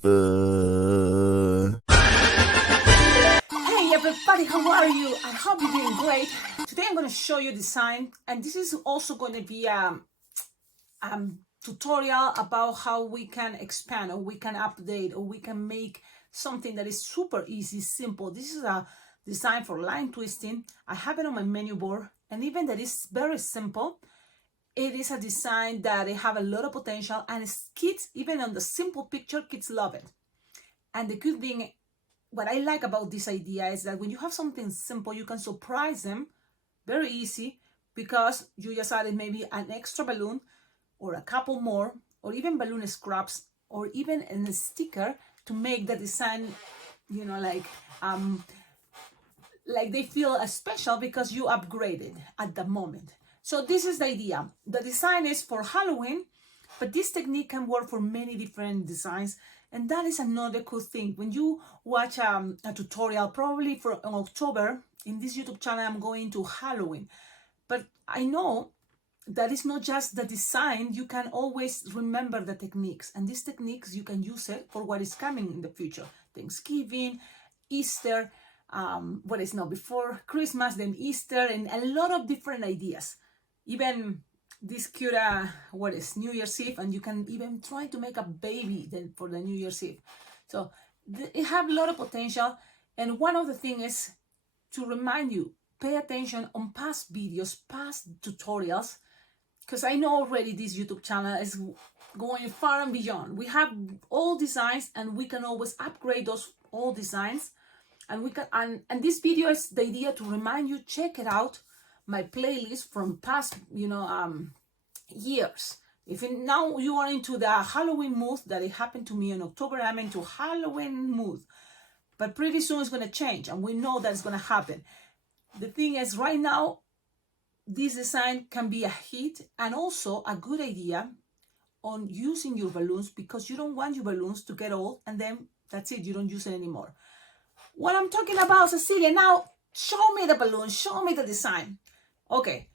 Hey everybody, how are you? I hope you're doing great. Today I'm going to show you design, and this is also going to be a tutorial about how we can expand, or we can update, or we can make something that is super easy, simple. This is a design for line twisting. I have it on my menu board, and even that is very simple. It is a design that they have a lot of potential, and it's kids, even on the simple picture, kids love it. And the good thing, what I like about this idea is that when you have something simple, you can surprise them very easy, because you just added maybe an extra balloon or a couple more, or even balloon scraps, or even a sticker to make the design, you know, like they feel special because you upgraded at the moment. So this is the idea. The design is for Halloween, but this technique can work for many different designs. And that is another cool thing. When you watch a tutorial, probably for October, in this YouTube channel, I'm going to Halloween. But I know that it's not just the design. You can always remember the techniques. And these techniques, you can use it for what is coming in the future. Thanksgiving, Easter, what is now before Christmas, then Easter, and a lot of different ideas. Even this cute, what is New Year's Eve, and you can even try to make a baby then for the New Year's Eve. So it have a lot of potential. And one of the things is to remind you, pay attention on past videos, past tutorials, because I know already this YouTube channel is going far and beyond. We have all designs, and we can always upgrade those all designs. And we can, and this video is the idea to remind you, check it out, my playlist from past, years. If now you are into the Halloween mood, that it happened to me in October, I'm into Halloween mood. But pretty soon it's going to change, and we know that's going to happen. The thing is, right now, this design can be a hit, and also a good idea on using your balloons, because you don't want your balloons to get old and then that's it, you don't use it anymore. What I'm talking about, Cecilia, now show me the balloon, show me the design. Okay,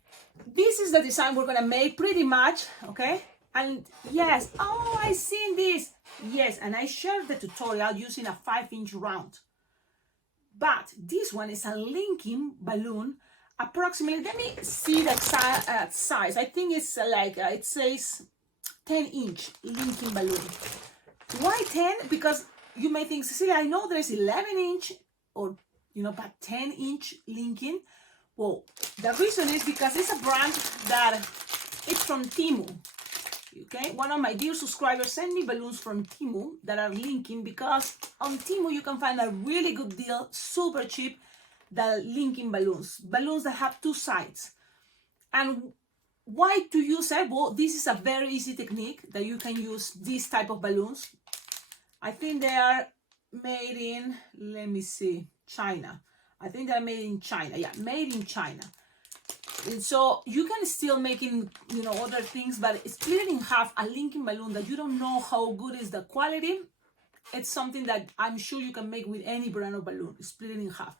this is the design we're gonna make pretty much, okay? And yes, oh, I seen this. Yes, and I shared the tutorial using a 5-inch round. But this one is a linking balloon, approximately, let me see the size. I think it's it says 10-inch linking balloon. Why 10? Because you may think, Cecilia, I know there's 11-inch or, but 10-inch linking. Well, the reason is because it's a brand that it's from Temu. Okay, one of my dear subscribers sent me balloons from Temu that are linking, because on Temu you can find a really good deal, super cheap, the linking balloons that have two sides. And why to use it? Well, this is a very easy technique that you can use this type of balloons. I think they are made in, let me see, China. I think they're made in China. Yeah, made in China. And so you can still making, other things, but split it in half, a linking balloon that you don't know how good is the quality. It's something that I'm sure you can make with any brand of balloon, split it in half.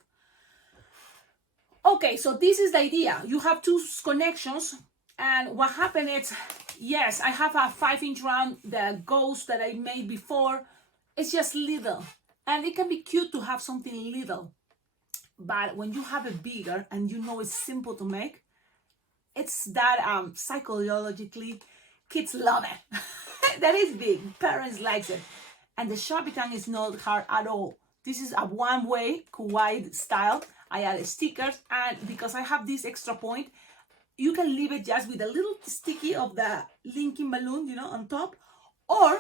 Okay, so this is the idea. You have two connections, and what happened is, yes, I have a 5-inch round, the ghost that I made before. It's just little, and it can be cute to have something little, but when you have it bigger and it's simple to make, it's that psychologically kids love it. That is big, parents like it, and the Sharpie tongue is not hard at all. This is a one-way kawaii style. I added stickers, and because I have this extra point, you can leave it just with a little sticky of the linking balloon, on top, or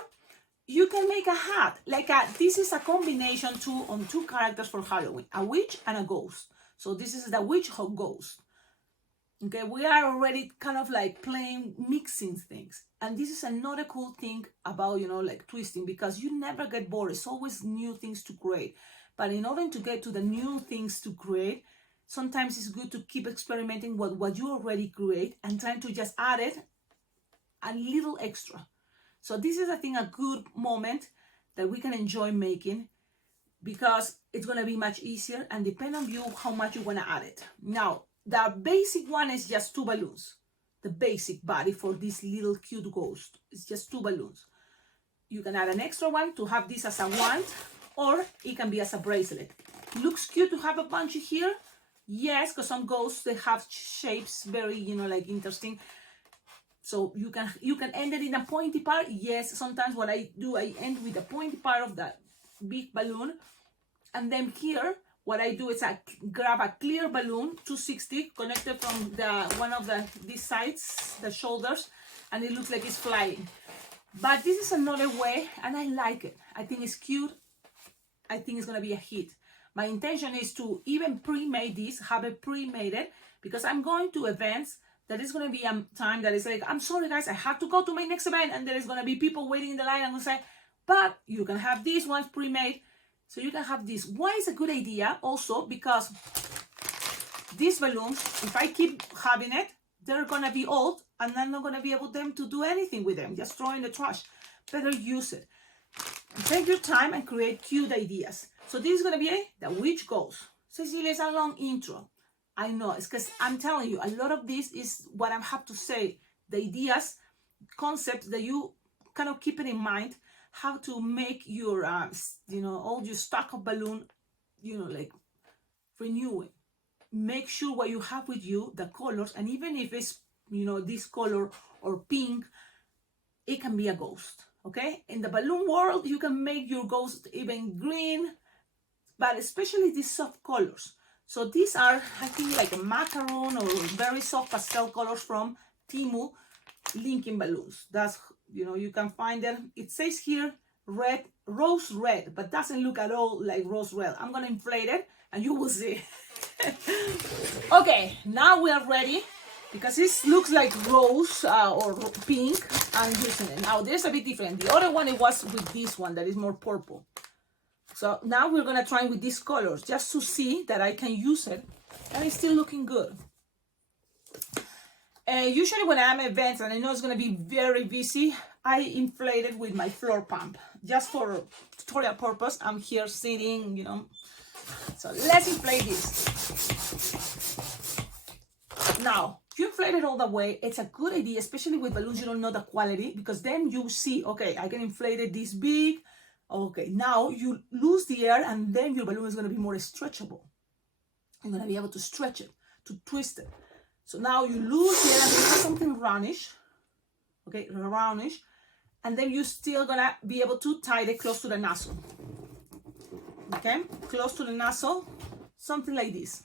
you can make a hat, this is a combination on two characters for Halloween, a witch and a ghost. So this is the witch or ghost. Okay, we are already kind of playing, mixing things. And this is another cool thing about, twisting, because you never get bored. It's always new things to create. But in order to get to the new things to create, sometimes it's good to keep experimenting with what you already create and trying to just add it a little extra. So this is, I think, a good moment that we can enjoy making, because it's going to be much easier, and depend on you how much you want to add it. Now, the basic one is just 2 balloons. The basic body for this little cute ghost is just 2 balloons. You can add an extra one to have this as a wand, or it can be as a bracelet. Looks cute to have a bunch here. Yes, because some ghosts, they have shapes very, you know, like interesting. So you can end it in a pointy part. Yes, sometimes what I do, I end with the pointy part of that big balloon. And then here, what I do is I grab a clear balloon, 260, connected from one of these sides, the shoulders, and it looks like it's flying. But this is another way, and I like it. I think it's cute. I think it's gonna be a hit. My intention is to even pre-made this, have it pre-made it, because I'm going to events that is going to be a time that is like, I'm sorry guys, I have to go to my next event, and there is going to be people waiting in the line. I'm going to say, but you can have these ones pre-made, so you can have this. Why is a good idea? Also, because these balloons, if I keep having it, they're going to be old, and I'm not going to be able to do anything with them, just throw in the trash. Better use it. Take your time and create cute ideas. So this is going to be the witch ghost. Cecilia, is a long intro. I know, it's because I'm telling you, a lot of this is what I have to say. The ideas, concepts that you kind of keep it in mind, how to make your, you know, all your stock of balloon, you know, like renewing. Make sure what you have with you, the colors, and even if it's, you know, this color or pink, it can be a ghost, okay? In the balloon world, you can make your ghost even green, but especially these soft colors. So these are, I think, like a macaroon or very soft pastel colors from Timu linking balloons. That's, you know, you can find them. It says here red, rose red, but doesn't look at all like rose red. I'm gonna inflate it and you will see. Okay, now we are ready, because this looks like rose or pink. I'm using it. Now there's a bit different. The other one, it was with this one that is more purple. So now we're going to try with these colors just to see that I can use it and it's still looking good. Usually when I'm at events and I know it's going to be very busy, I inflate it with my floor pump. Just for tutorial purpose, I'm here sitting, you know. So let's inflate this. Now, if you inflate it all the way, it's a good idea, especially with balloons you don't know the quality, because then you see, okay, I can inflate it this big. Okay, now you lose the air and then your balloon is going to be more stretchable. You're going to be able to stretch it, to twist it. So now you lose the air and you have something roundish, okay, roundish, and then you're still going to be able to tie it close to the nozzle. Okay, close to the nozzle, something like this.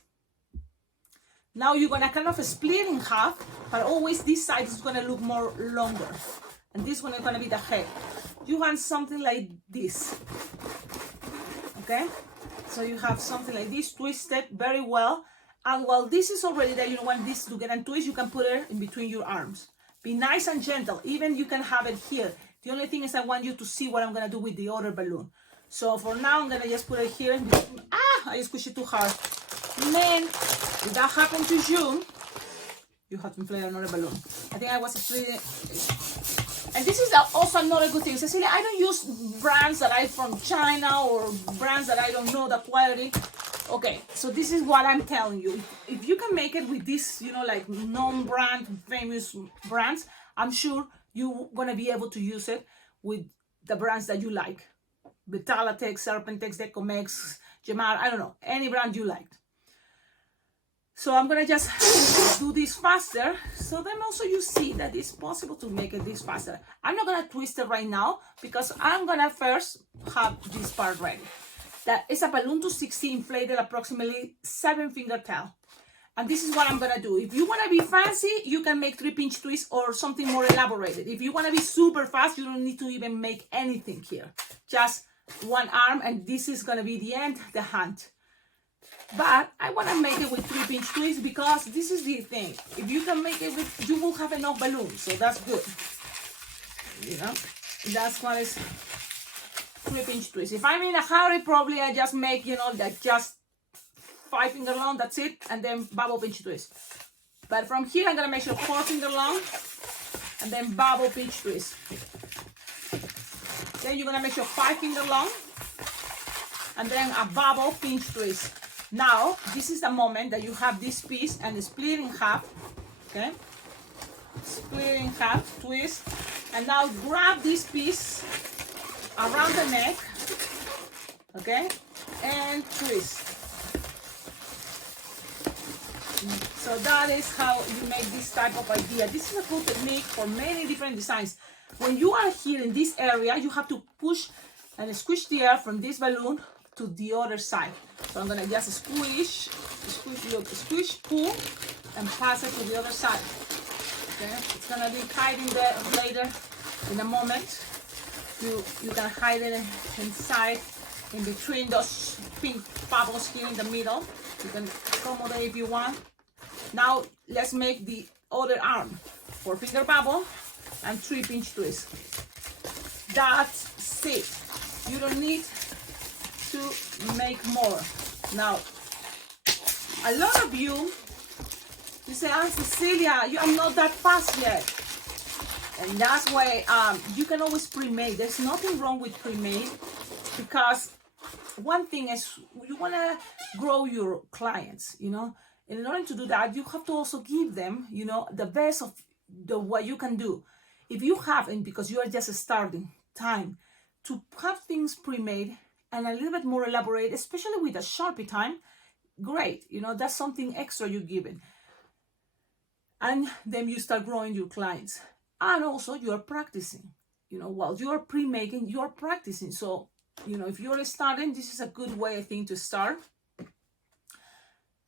Now you're going to kind of split in half, but always this side is going to look more longer. And this one is going to be the head. You want something like this, okay? So you have something like this, twisted very well. And while this is already there, you don't want this to get and twist, you can put it in between your arms. Be nice and gentle. Even you can have it here. The only thing is I want you to see what I'm going to do with the other balloon. So for now, I'm going to just put it here. I just push it too hard. Man, if that happened to you, you have to inflate another balloon. I think I was splitting. And this is also another good thing. Cecilia, I don't use brands that are from China or brands that I don't know the quality. Okay, so this is what I'm telling you. If you can make it with this, you know, like non-brand, famous brands, I'm sure you're going to be able to use it with the brands that you like. Vitalatex, Serpentex, Decomex, Gemar, I don't know, any brand you like. So I'm going to just do this faster, so then also you see that it's possible to make it this faster. I'm not going to twist it right now, because I'm going to first have this part ready. That is a balloon 260 inflated approximately 7-finger tail. And this is what I'm going to do. If you want to be fancy, you can make 3-pinch twist or something more elaborated. If you want to be super fast, you don't need to even make anything here. Just one arm, and this is going to be the end, the hand. But I want to make it with 3-pinch twist, because this is the thing. If you can make it with, you will have enough balloons, so that's good. You know, that's what is 3-pinch twist. If I'm in a hurry, probably I just make, you know, like just 5-finger long, that's it, and then bubble pinch twist. But from here, I'm going to make sure 4-finger long, and then bubble pinch twist. Then you're going to make sure 5-finger long, and then a bubble pinch twist. Now, this is the moment that you have this piece and split in half, okay? Split in half, twist, and now grab this piece around the neck, okay, and twist. So that is how you make this type of idea. This is a cool technique for many different designs. When you are here in this area, you have to push and squish the air from this balloon to the other side. So I'm gonna just squish, pull, and pass it to the other side. Okay, it's gonna be hiding there later in a moment. You can hide it inside, in between those pink bubbles here in the middle. You can accommodate if you want. Now let's make the other arm. 4-finger bubble and 3-pinch twist. That's it. You don't need to make more. Now, a lot of you say, "Ah, Cecilia, I'm not that fast yet." And that's why you can always pre-made. There's nothing wrong with pre-made, because one thing is you want to grow your clients, you know. And in order to do that, you have to also give them, you know, the best of what you can do. If you have, and because you are just starting, time to have things pre-made and a little bit more elaborate, especially with a Sharpie time, great. You know, that's something extra you're giving. And then you start growing your clients. And also you are practicing, you know, while you are pre-making, you are practicing. So, you know, if you're starting, this is a good way, I think, to start.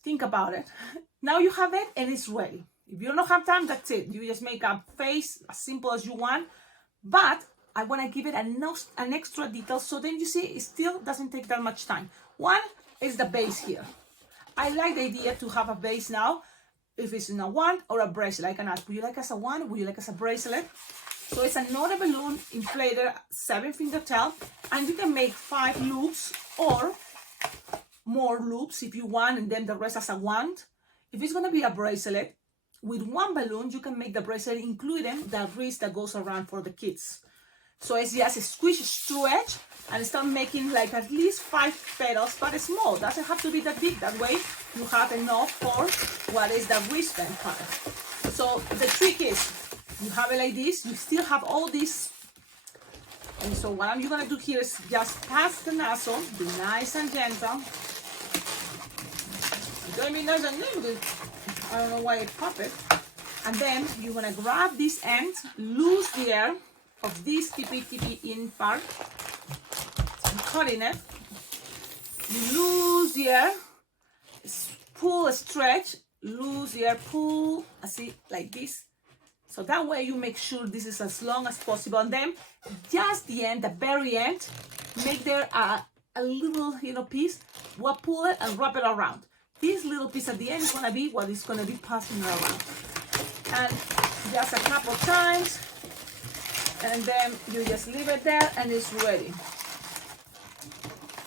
Think about it. Now you have it and it's ready. If you don't have time, that's it. You just make a face as simple as you want. But I want to give it an extra detail, so then you see it still doesn't take that much time. One is the base here. I like the idea to have a base now. If it's in a wand or a bracelet, I can ask, would you like as a wand? Would you like as a bracelet? So it's another balloon inflator, 7-finger tail, and you can make 5 loops or more loops if you want, and then the rest as a wand. If it's going to be a bracelet, with one balloon, you can make the bracelet including the wrist that goes around for the kids. So it's just a squish, stretch, and start making like at least 5 petals, but small. Doesn't have to be that big. That way you have enough for what is the wristband part. So the trick is, you have it like this, you still have all this. And so what I'm going to do here is just pass the nozzle, be nice and gentle. Don't be nice and gentle because I don't know why it popped it. And then you're going to grab this end, lose the air of this tippy in part, cutting it. You lose the air, pull, stretch, lose the air, pull, see, like this. So that way you make sure this is as long as possible. And then just the end, the very end, make there a little, you know, piece. We'll pull it and wrap it around. This little piece at the end is going to be what is going to be passing around. And just a couple times. And then you just leave it there and it's ready.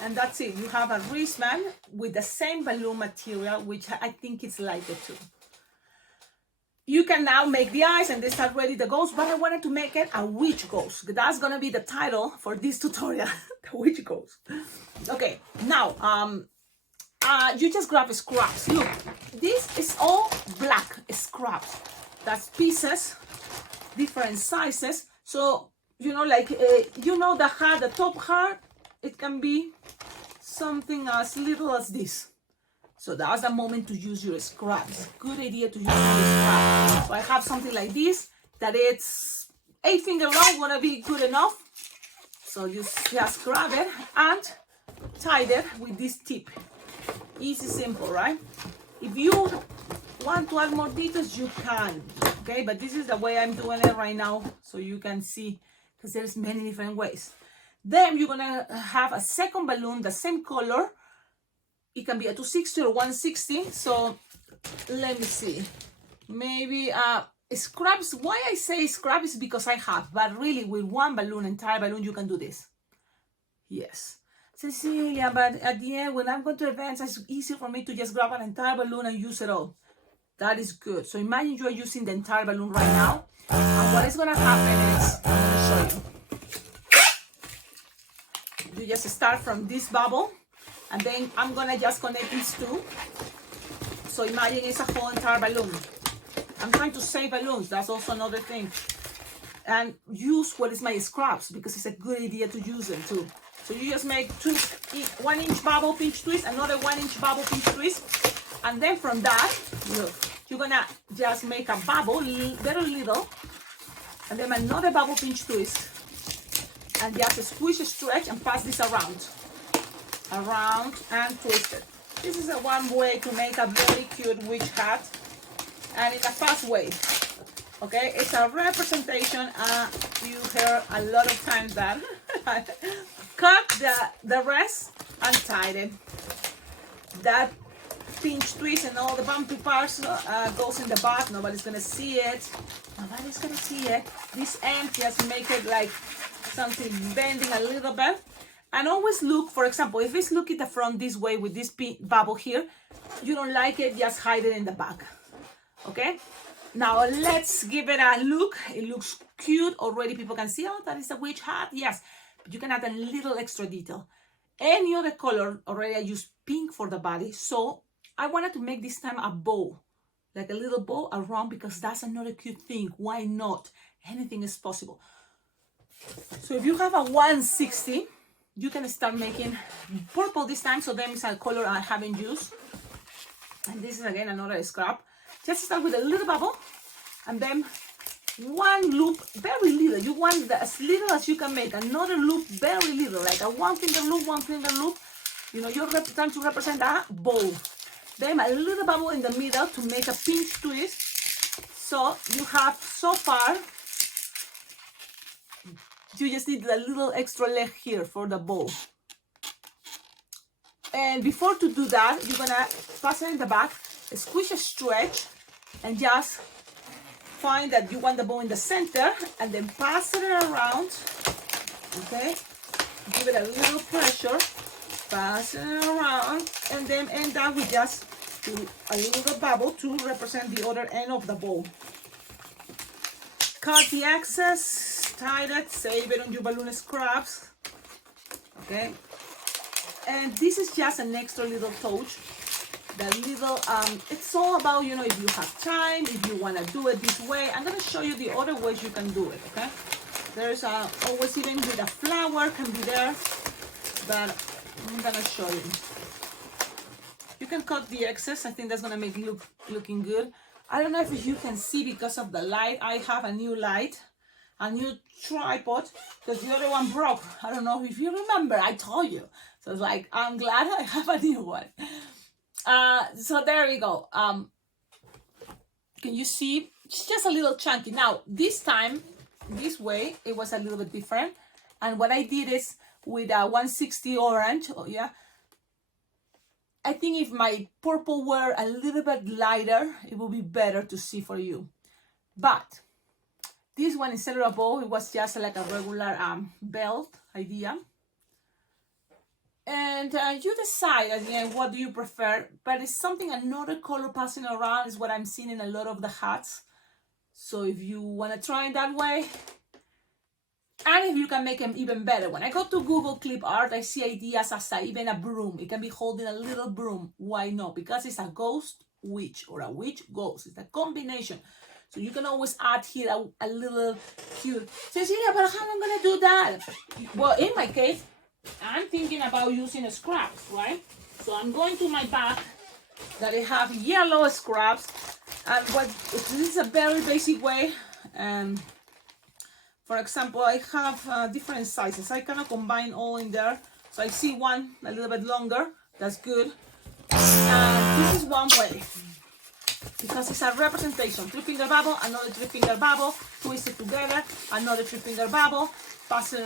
And that's it. You have a wristband with the same balloon material, which I think is lighter too. You can now make the eyes and they start ready, the ghost, but I wanted to make it a witch ghost. That's gonna be the title for this tutorial, the witch ghost. Okay, now, you just grab scraps. Look, this is all black scraps. That's pieces, different sizes. So, you know, like, you know the heart, the top heart, it can be something as little as this. So that's the moment to use your scraps. Good idea to use your scraps. So I have something like this, that it's 8-finger long, wanna be good enough. So you just grab it and tie it with this tip. Easy, simple, right? If you want to add more details, you can, okay? But this is the way I'm doing it right now, so you can see, because there's many different ways. Then you're gonna have a second balloon, the same color. It can be a 260 or 160. So let me see. Maybe scraps. Why I say scrap is because I have, but really with one balloon, entire balloon, you can do this. Yes. Cecilia, but at the end, when I'm going to events, it's easier for me to just grab an entire balloon and use it all. That is good. So imagine you are using the entire balloon right now. And what is going to happen is, I'm going to show you. You just start from this bubble. And then I'm going to just connect these two. So imagine it's a whole entire balloon. I'm trying to save balloons. That's also another thing. and use what is my scraps, because it's a good idea to use them too. So you just make 1-inch bubble pinch twist, another 1-inch bubble pinch twist, and then from that, look, you're gonna just make a bubble, very little, and then another bubble pinch twist, and just squish, stretch, and pass this around and twist it. This is a one way to make a very cute witch hat, and in a fast way. Okay, it's a representation. You hear a lot of times that cut the rest and tie them. That pinch twist and all the bumpy parts goes in the back. Nobody's gonna see it. Nobody's gonna see it. This end just make it like something bending a little bit. And always look, for example, if it's look at the front this way with this bubble here, you don't like it, just hide it in the back. Okay? Now let's give it a look. It looks cute already. People can see, oh, that is a witch hat. Yes, but you can add a little extra detail. Any other color, already I used pink for the body. So I wanted to make this time a bow, like a little bow around, because that's another cute thing. Why not? Anything is possible. So if you have a 160, you can start making purple this time. So then it's a color I haven't used. And this is again another scrap. Just start with a little bubble and then one loop, very little. You want as little as you can make. Another loop, very little, like a one finger loop. You know, you're trying to represent a bow. Then a little bubble in the middle to make a pinch twist. So you have so far, you just need a little extra leg here for the bow. And before to do that, you're gonna fasten in the back, squish a stretch, and just find that you want the bow in the center, and then pass it around. Okay, give it a little pressure, pass it around, and then end up with just a little bubble to represent the other end of the bow. Cut the excess, tie it, save it on your balloon scraps. Okay, and this is just an extra little touch. The little, it's all about, you know, if you have time, if you want to do it this way. I'm going to show you the other ways you can do it, okay? There's always, even with a flower can be there, but I'm going to show you. You can cut the excess. I think that's going to make it looking good. I don't know if you can see because of the light. I have a new light, a new tripod, because the other one broke. I don't know if you remember, I told you. So it's like, I'm glad I have a new one. So there we go. Can you see? It's just a little chunky. Now, this time, this way, it was a little bit different. And what I did is with a 160 orange, oh yeah, I think if my purple were a little bit lighter, it would be better to see for you. But this one, instead of a bow, it was just like a regular belt idea. And you decide, again, what do you prefer, but it's something, another color passing around is what I'm seeing in a lot of the hats. So if you want to try it that way, and if you can make them even better. When I go to Google Clip Art, I see ideas as even a broom. It can be holding a little broom. Why not? Because it's a ghost witch or a witch ghost. It's a combination. So you can always add here a little cute. Cecilia, but how am I going to do that? Well, in my case, I'm thinking about using scraps, right? So I'm going to my bag that I have yellow scraps, and this is a very basic way. For example, I have different sizes. I kind of combine all in there. So I see one a little bit longer. That's good. And this is one way, because it's a representation. 3-finger bubble, another 3-finger bubble, twist it together, another 3-finger bubble. Pass it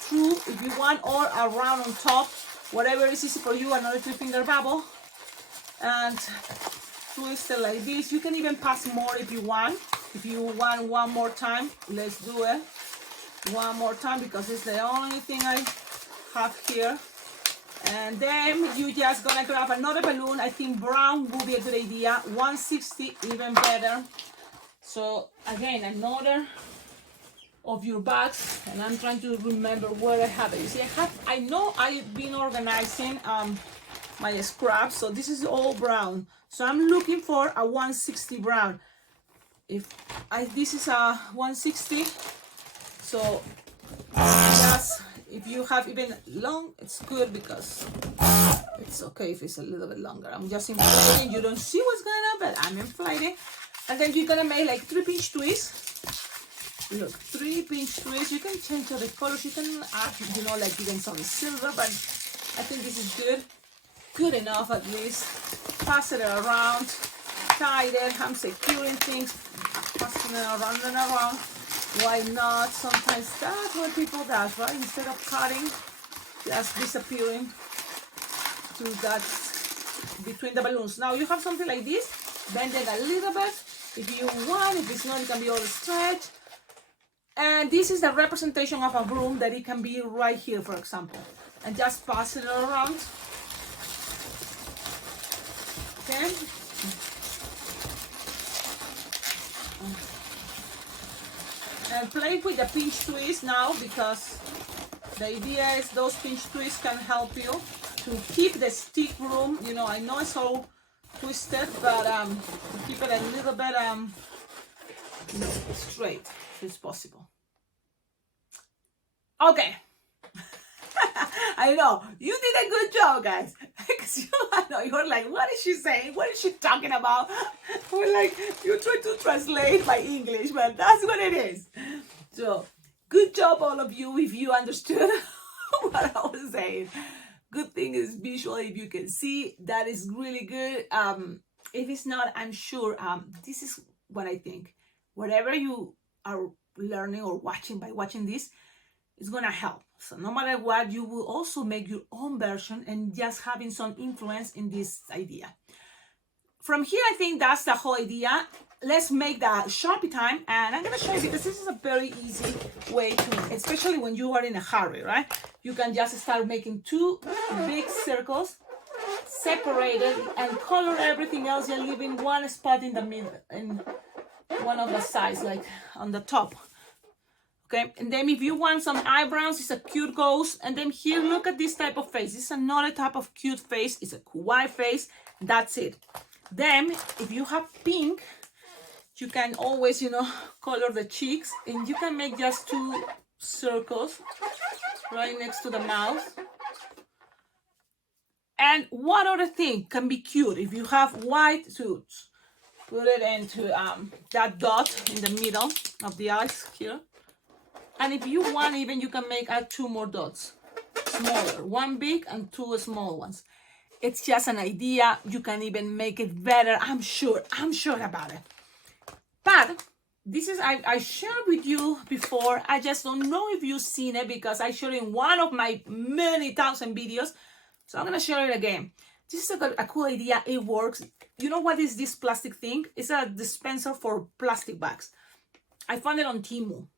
through if you want, or around on top, whatever is easy for you. Another 3-finger bubble and twist it like this. You can even pass more if you want. If you want one more time, let's do it one more time, because it's the only thing I have here. And then you just gonna grab another balloon. I think brown would be a good idea. 160, even better. So again, another of your bags, and I'm trying to remember where I have it. You see, I know I've been organizing my scraps, so this is all brown. So I'm looking for a 160 brown. This is a 160, So just, if you have even long, it's good because it's okay if it's a little bit longer. I'm just inflating. You don't see what's going on, but I'm inflating. And then you're gonna make like 3-pinch twists. Look, 3-pinch twists. You can change all the colors. You can add, you know, like even some silver, but I think this is good. Good enough at least. Pass it around. Tie it. I'm securing things. Passing it around and around. Why not? Sometimes that's what people do, right? Instead of cutting, just disappearing through that between the balloons. Now you have something like this. Bend it a little bit if you want. If it's not, it can be all stretched. And this is the representation of a broom that it can be right here, for example. And just pass it around. Okay. And play with the pinch twist now, because the idea is those pinch twists can help you to keep the stick broom. You know, I know it's all twisted, but to keep it a little bit you know, straight if it's possible. Okay. I know you did a good job, guys. Because you were like, what is she saying? What is she talking about? We're like, you try to translate my English, but that's what it is. So, good job, all of you, if you understood what I was saying. Good thing is visually, if you can see, that is really good. If it's not, I'm sure this is what I think. Whatever you are learning or watching by watching this, it's gonna help. So no matter what, you will also make your own version and just having some influence in this idea. From here, I think that's the whole idea. Let's make the Sharpie time, and I'm gonna show you because this is a very easy way to, especially when you are in a hurry, right? You can just start making 2 big circles, separated, and color everything else. You're leaving one spot in the middle, in one of the sides, like on the top. Okay, and then if you want some eyebrows, it's a cute ghost. And then here, look at this type of face. This is another type of cute face. It's a kawaii face. That's it. Then, if you have pink, you can always, you know, color the cheeks. And you can make just 2 circles right next to the mouth. And one other thing can be cute. If you have white suits, put it into that dot in the middle of the eyes here. And if you want, even you can add 2 more dots, smaller, 1 big and 2 small ones. It's just an idea. You can even make it better. I'm sure about it. But this is, I shared with you before. I just don't know if you've seen it because I shared it in one of my many thousand videos. So I'm gonna share it again. This is a cool idea. It works. You know what is this plastic thing? It's a dispenser for plastic bags. I found it on Temu.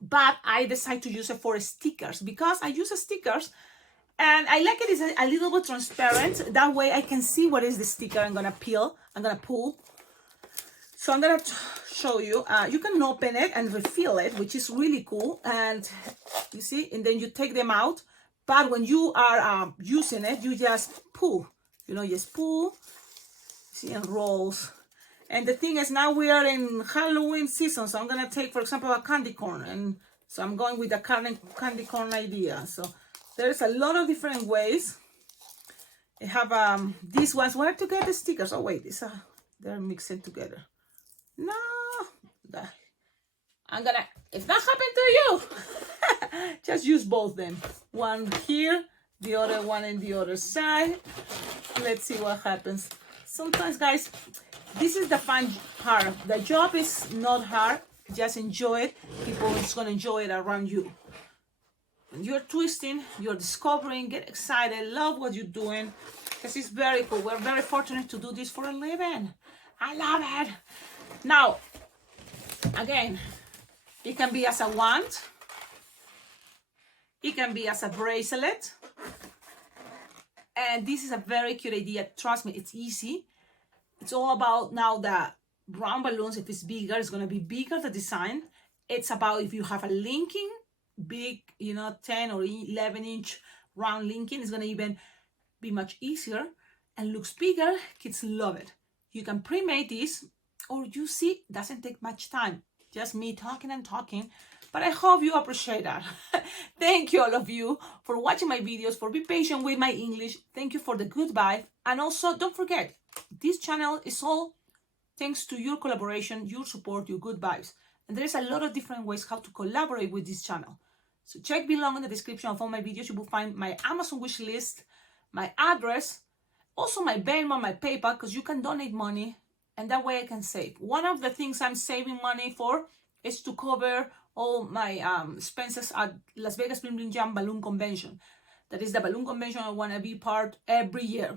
But I decided to use it for stickers because I use stickers and I like it. It's a little bit transparent. That way I can see what is the sticker I'm gonna peel. I'm gonna pull. So I'm gonna show you. You can open it and refill it, which is really cool. And you see, and then you take them out. But when you are using it, you just pull. You know, just pull. See, and rolls. And the thing is, now we are in Halloween season, so I'm gonna take, for example, a candy corn, and so I'm going with the candy corn idea. So there's a lot of different ways. I have these ones. Where to get the stickers? Oh wait, they're mixing together. No, I'm gonna. If that happened to you, just use both them. One here, the other one in the other side. Let's see what happens. Sometimes, guys, this is the fun part. The job is not hard. Just enjoy it. People are just gonna enjoy it around you. When you're twisting, you're discovering, get excited, love what you're doing. Because it's very cool. We're very fortunate to do this for a living. I love it. Now, again, it can be as a wand. It can be as a bracelet. And this is a very cute idea. Trust me, it's easy. It's all about now the round balloons. If it's bigger, it's going to be bigger, the design. It's about if you have a linking, big, 10 or 11 inch round linking, it's going to even be much easier and looks bigger. Kids love it. You can pre-made this, or you see, doesn't take much time. Just me talking and talking. But I hope you appreciate that. Thank you all of you for watching my videos, for being patient with my English. Thank you for the good vibe. And also don't forget, this channel is all thanks to your collaboration, your support, your good vibes. And there's a lot of different ways how to collaborate with this channel. So check below in the description of all my videos. You will find my Amazon wish list, my address, also my Venmo, my PayPal, because you can donate money and that way I can save. One of the things I'm saving money for is to cover all my expenses at Las Vegas Bling Bling Jam Balloon Convention. That is the balloon convention I want to be part every year.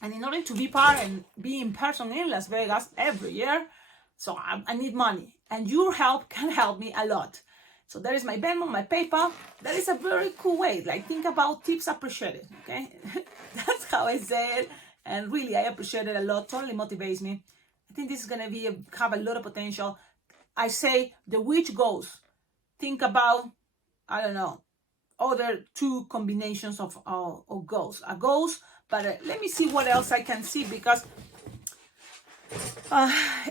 And in order to be part and be in person in Las Vegas every year, so I need money. And your help can help me a lot. So that is my Venmo, my PayPal. That is a very cool way. Like, think about tips appreciated, okay? That's how I say it. And really, I appreciate it a lot. Totally motivates me. I think this is going to have a lot of potential. I say the which goes. Think about, I don't know, other two combinations of goals. A goals, but let me see what else I can see, because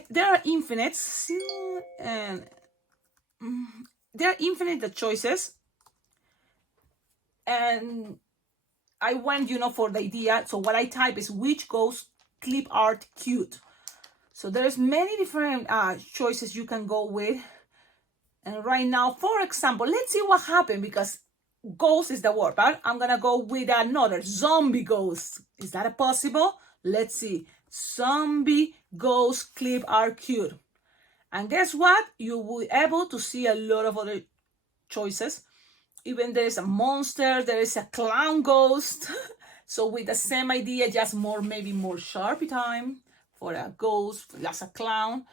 there are infinite and there are infinite choices, and I went, for the idea. So what I type is which goes clip art cute. So there's many different choices you can go with. And right now, for example, let's see what happened, because ghost is the word, but I'm gonna go with another zombie ghost. Is that possible? Let's see. Zombie ghost clip are cute. And guess what? You will be able to see a lot of other choices. Even there is a monster, there is a clown ghost. So with the same idea, just maybe more Sharpie time for a ghost, as a clown.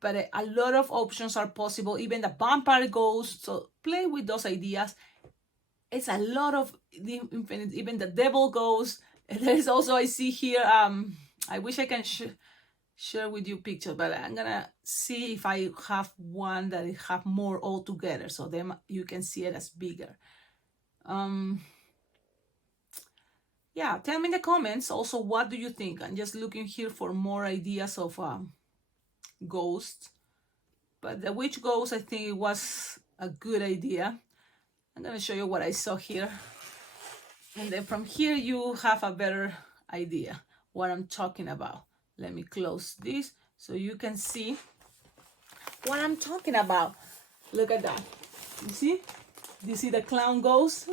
But a lot of options are possible, even the vampire ghost. So play with those ideas. It's a lot of the infinite, even the devil ghost. There is also, I see here, I wish I can share with you pictures, but I'm gonna see if I have one that I have more all together, so then you can see it as bigger. Yeah, tell me in the comments also, what do you think? I'm just looking here for more ideas of ghosts, but the witch ghost, I think it was a good idea. I'm gonna show you what I saw here, and then from here you have a better idea what I'm talking about. Let me close this so you can see what I'm talking about. Look at that. You see? You see the clown ghost?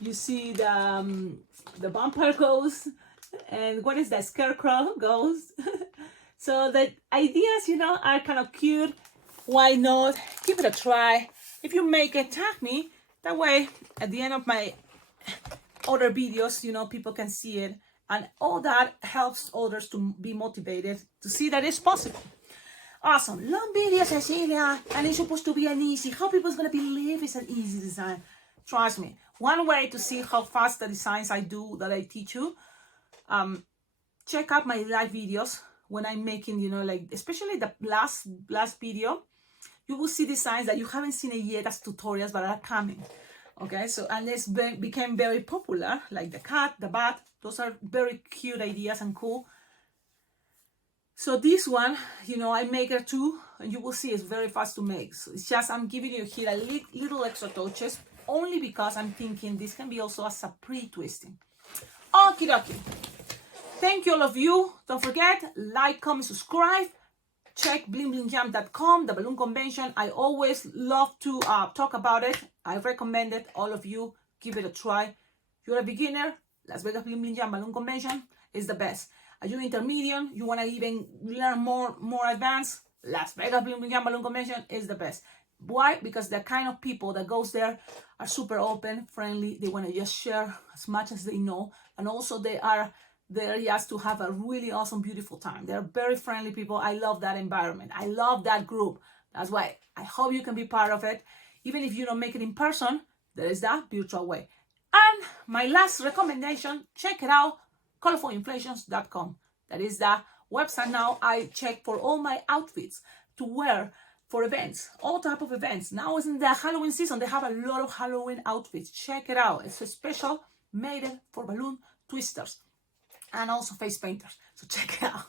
You see the vampire ghost? And what is that? Scarecrow ghost? So the ideas, are kind of cute. Why not? Give it a try. If you make it, tag me. That way, at the end of my other videos, people can see it. And all that helps others to be motivated to see that it's possible. Awesome. Long video, Cecilia. And it's supposed to be an easy. How people's going to believe it's an easy design? Trust me. One way to see how fast the designs I do that I teach you, check out my live videos when I'm making, like, especially the last video. You will see designs that you haven't seen it yet as tutorials, but are coming. Okay, so, and this became very popular, like the cat, the bat. Those are very cute ideas and cool. So this one, I make it too, and you will see it's very fast to make. So it's just, I'm giving you here a little extra touches, only because I'm thinking this can be also as a pre-twisting. Okie dokie. Thank you all of you. Don't forget, like, comment, subscribe. Check blingblingjam.com, the balloon convention. I always love to talk about it. I recommend it. All of you, give it a try. You're a beginner, Las Vegas Bling Bling Jam Balloon Convention is the best. Are you intermediate? You want to even learn more advanced? Las Vegas Bling Bling Jam Balloon Convention is the best. Why? Because the kind of people that goes there are super open, friendly. They want to just share as much as they know. And also they are there just to have a really awesome, beautiful time. They're very friendly people. I love that environment. I love that group. That's why I hope you can be part of it. Even if you don't make it in person, there is that virtual way. And my last recommendation, check it out, colorfulinflations.com. That is the website now I check for all my outfits to wear for events, all type of events. Now is in the Halloween season. They have a lot of Halloween outfits. Check it out. It's a special made for balloon twisters and also face painters. So check it out.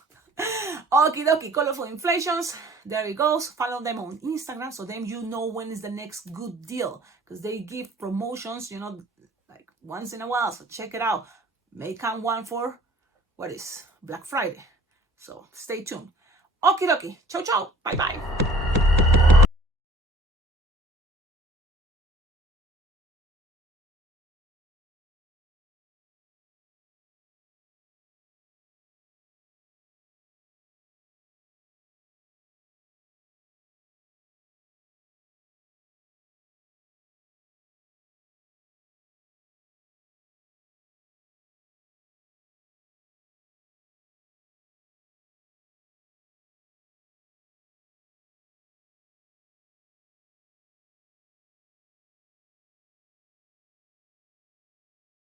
Okie dokie, colorful inflations. There it goes. Follow them on Instagram so then you know when is the next good deal, because they give promotions, you know, like once in a while. So check it out. May come one for what is Black Friday. So stay tuned. Okie dokie. Ciao, ciao. Bye bye.